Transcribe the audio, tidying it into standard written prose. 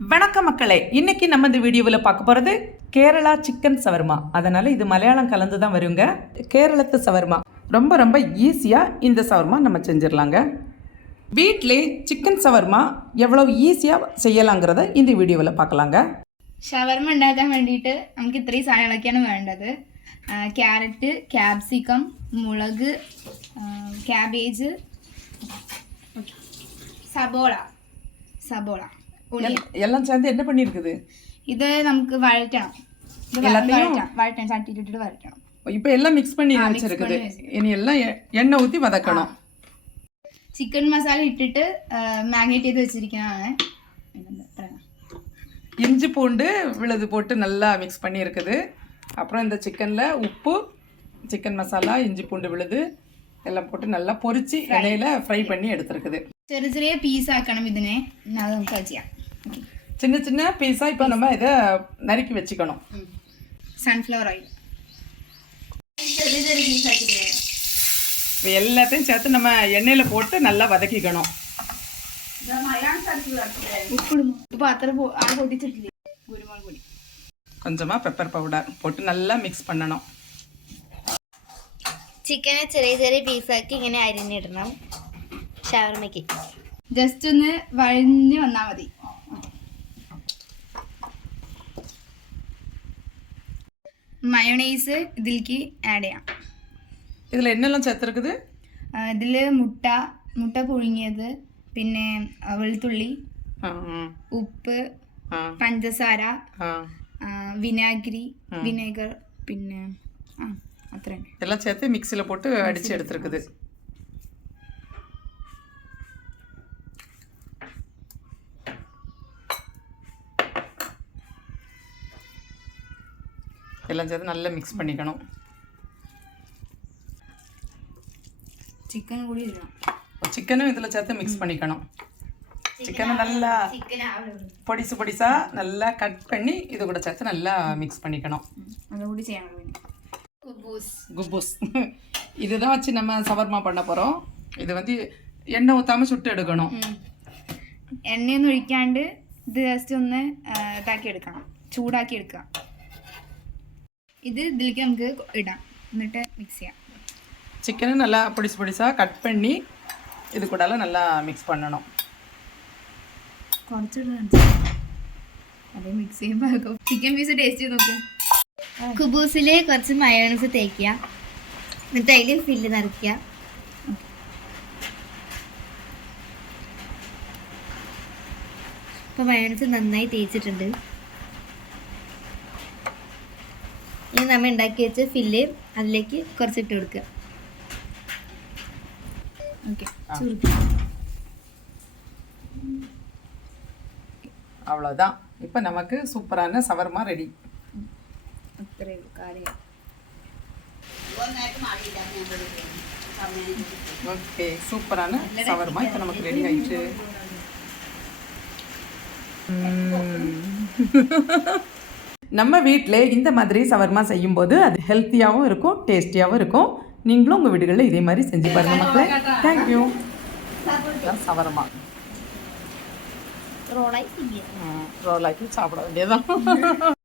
வணக்கம் மக்களே, இன்னைக்கு நம்ம இந்த வீடியோவில் பார்க்க போகிறது கேரளா சிக்கன் சவர்மா. அதனால் இது மலையாளம் கலந்து தான் வருங்க. கேரளத்து சவர்மா ரொம்ப ரொம்ப ஈஸியாக இந்த சவர்மா நம்ம செஞ்சிடலாங்க. வீட்டிலே சிக்கன் சவர்மா எவ்வளோ ஈஸியாக செய்யலாங்கிறத இந்த வீடியோவில் பார்க்கலாங்க. ഷവർമ ഉണ്ടാക്കാൻ വേണ്ടിയിട്ട് നമുക്ക് ഇത്രയും സാധനങ്ങളൊക്കെയാണ് വേണ്ടത്. ക്യാരറ്റ്, ക്യാപ്സിക്കം, മുളക്, ക്യാബേജ്, സബോള எல்லாம் சேர்ந்து என்ன பண்ணியிருக்குது? ഇത് നമുക്ക് വഴറ്റണം. വഴറ്റണം, ചട്ടിയിട്ടിട്ട് വഴറ്റണം. இப்போ எல்லாம் மிக்ஸ் பண்ணி வச்சிருக்குது. இனி எல்லாம் எண்ணெய் ஊற்றி வதக்கணும். ചിക്കൻ മസാല ഇട്ടിട്ട് മാഗ്നേറ്റ് ചെയ്ത് വെച്ചിരിക്കുന്നതാണ്. இஞ்சி பூண்டு விழுது போட்டு நல்லா மிக்ஸ் பண்ணி இருக்குது. அப்புறம் இந்த சிக்கனில் உப்பு, சிக்கன் மசாலா, இஞ்சி பூண்டு விழுது எல்லாம் போட்டு நல்லா பொரிச்சு எண்ணெயில் ஃப்ரை பண்ணி எடுத்துருக்குது. ചെറിയ ചെറിയ പീസാക്കണം ഇതിനെ. അത് നമുക്ക് ചെയ്യാം. சின்ன சின்ன பீஸாக இப்போ நம்ம இதை நறுக்கி வச்சுக்கணும். സൺഫ്ലവർ ഓയിൽ ചെറിയ ചെറിയ പീസാക്കിട്ട് இப்போ எல்லாத்தையும் சேர்த்து நம்ம எண்ணெயில் போட்டு நல்லா வதக்கிக்கணும். ഉപ്പ് അത്ര പൊട്ടിച്ചിട്ടില്ലേ? കുരുമുളക് പൊടി, கொஞ்சமாக பெப்பர் பவுடர் போட்டு நல்லா மிக்ஸ் பண்ணணும். ചിക്കനെ ചെറിയ ചെറിയ പീസാക്കി ഇങ്ങനെ അരിഞ്ഞിടണം. ഷവർമയ്ക്ക് ജസ്റ്റ് ഒന്ന് വഴഞ്ഞ് വന്നാൽ മതി. മയോണൈസ് ഇതിലേക്ക് ആഡ് ചെയ്യാം. இதில் என்னெல்லாம் சேர்த்துருக்குது? ഇതിൽ മുട്ട പുഴുങ്ങിയത്, പിന്നെ വെളുത്തുള്ളി, ഉപ്പ്, പഞ്ചസാര, വിനേഗർ, പിന്നെ അത്ര எல்லாம் சேர்த்து மிக்சியில் போட்டு அடித்து எடுத்துருக்குது. எல்லாம் சேர்த்து நல்லா மிக்ஸ் பண்ணிக்கணும். ചിക്കൻ കൂടി ഇടണം. சிக்கனும் இதில் சேர்த்து மிக்ஸ் பண்ணிக்கணும். சிக்கனை நல்லா பொடிசாக நல்லா கட் பண்ணி இது கூட சேர்த்து நல்லா மிக்ஸ் பண்ணிக்கணும். അതുകൂടി ചെയ്യണം. குப்பூஸ் இதுதான் வச்சு நம்ம சவர்மா பண்ண போகிறோம். இது வந்து எண்ணெய் ஊற்றாமல் சுட்டு எடுக்கணும். എണ്ണയൊന്നും ഒഴിക്കാണ്ട് ഇത് ജസ്റ്റ് ഒന്ന് ഇതാക്കി എടുക്കണം, ചൂടാക്കി എടുക്കുക. ഇത് ഇതിലേക്ക് നമുക്ക് ഇടാം, എന്നിട്ട് മിക്സ് ചെയ്യാം. சிக்கனை நல்லா பொடிசாக கட் பண்ணி இது கூட நல்லா மிக்ஸ் பண்ணணும். കുറച്ചിട്ട് അത് മിക്സ് ചെയ്യുമ്പോൾ ചിക്കൻ പീസ് ടേസ്റ്റ് ചെയ്ത് നോക്ക്. കുബൂസിൽ കുറച്ച് മയോണൈസ് തേക്കുക, എന്നിട്ട് അതിൽ ഫില്ല് നിറയ്ക്കുക. അപ്പോൾ മയോണൈസ് നന്നായി തേച്ചിട്ടുണ്ട്. ഇനി നമ്മൾ ഉണ്ടാക്കി വെച്ച ഫില്ല് അതിലേക്ക് കുറച്ചിട്ട് കൊടുക്കുക. ഓക്കെ, அவ்வளோதான். இப்போ நமக்கு சூப்பரான சவர்மா ரெடி. ஓகே, சூப்பரான சவர்மா இப்போ நமக்கு ரெடி ஆயிடுச்சு. நம்ம வீட்டில் இந்த மாதிரி சவர்மா செய்யும்போது அது ஹெல்த்தியாகவும் இருக்கும், டேஸ்டியாகவும் இருக்கும். நீங்களும் உங்கள் வீடுகளில் இதே மாதிரி செஞ்சு பாருங்கள் மக்களே. தேங்க்யூ. சவர்மா റോളായി ரோலாக்கி சாப்பிட வேண்டியதான்.